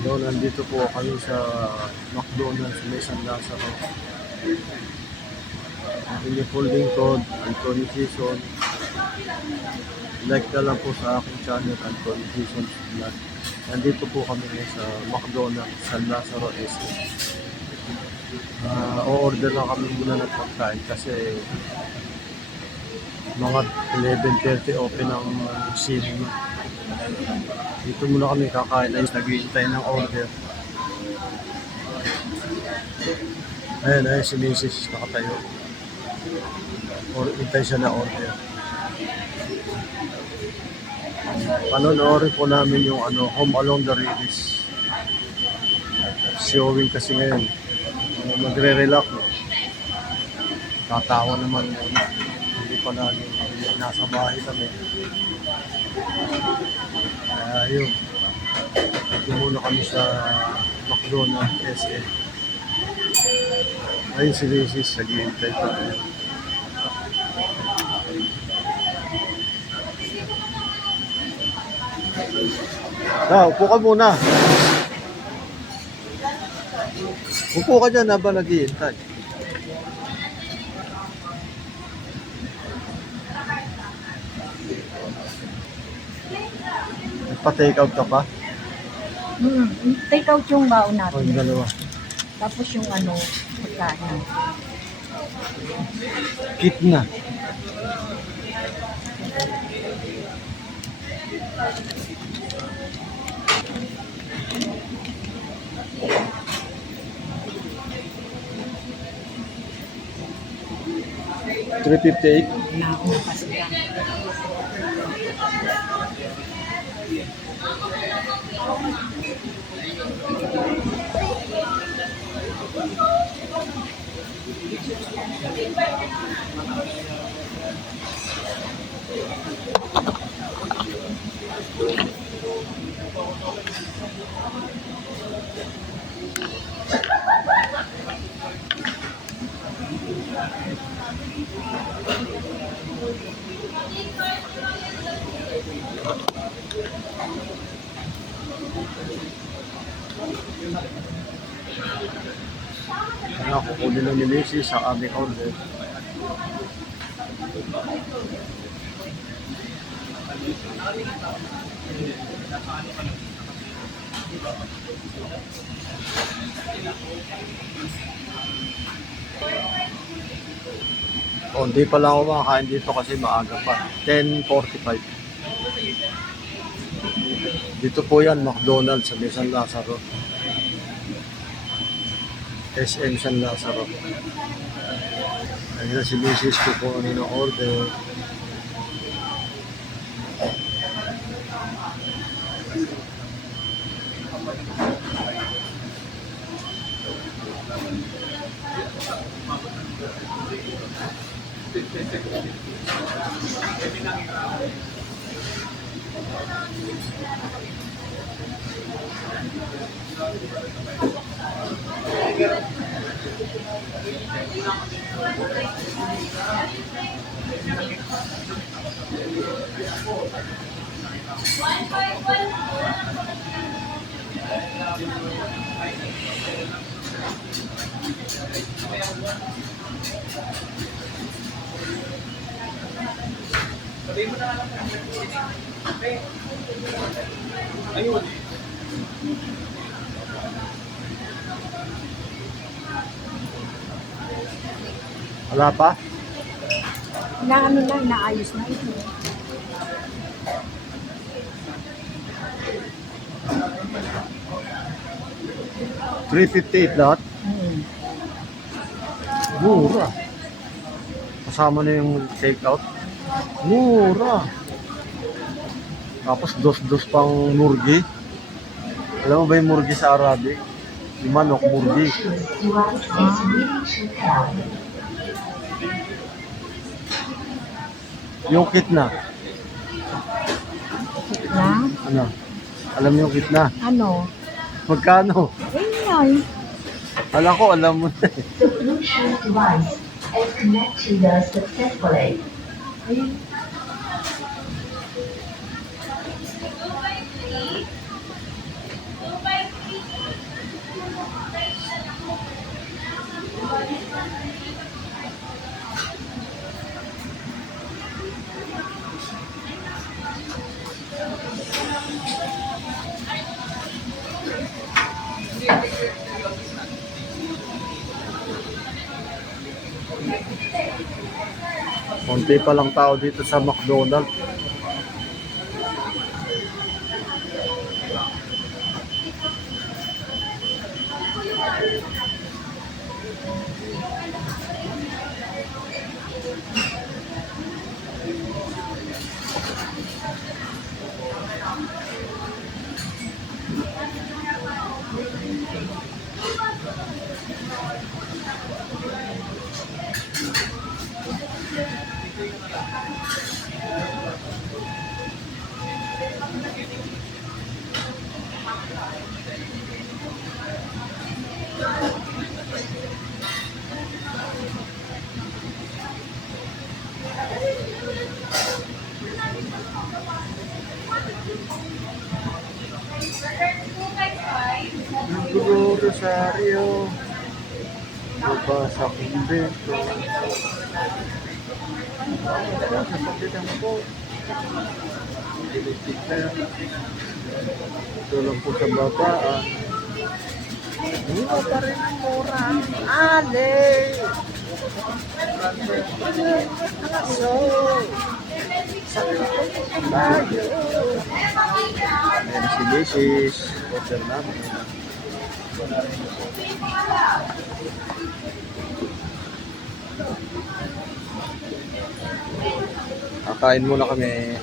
Doon, nandito po kami sa McDonald's, may San Lazaro. Ang inyong full lingkod, Anthony Quezon. Like na lang po sa aking channel, Anthony Quezon Vlog. Nandito po kami sa McDonald's, San Lazaro, SA. O-order lang kami muna ng pagkain kasi mga 11:30 open ang cinema. Dito muna kami kakain, ay naghihintay ng order. Ayun, si Mrs. nakatayo. Hintay siya na order. Panonoorin po namin yung Home Along the Release. Showing kasi ngayon. Magre-relax. Tatawa naman muna. Hindi pa namin nasa bahay kami. Ayun. Ito muna kami sa McDonald's SA. Ayun si Mrs. naghihintay pa. Upo ka muna. Upo ka dyan habang naghihintay. Pa-take out ka pa? Take out yung baon natin. Yung dalawa. Tapos yung pagkain. Kit na. $358. Nakumakas ka. Kukunin na ni Mrs. sa aming order. Hindi pa lang ako makakain dito kasi maaga pa. 10:45. Dito po yan, McDonald's sa San Lazaro. SM San Lazaro. Ayun na si Mrs. ko po ng order. Ayun. Wala pa? Naayos na ito. $358 lahat? Mura. Kasama na yung take out. Mura. Tapos dos pang murgi. Alam mo ba yung murgi sa Arabic? Yung manok, murgi. Yung kitna. Kitna? Ano? Alam mo yung kitna? Ano? Magkano? Ay. Alam ko, alam mo na eh. The Bluetooth device is connected successfully. Konti pa lang tao dito sa McDonald's. Guru Rosario, lupa sa kumbento. Ito lang po sa babaan. Mura pa rin ang mura. Ale! So, sa tayo. Ayan si Mrs. Order namin. Kakain muna kami.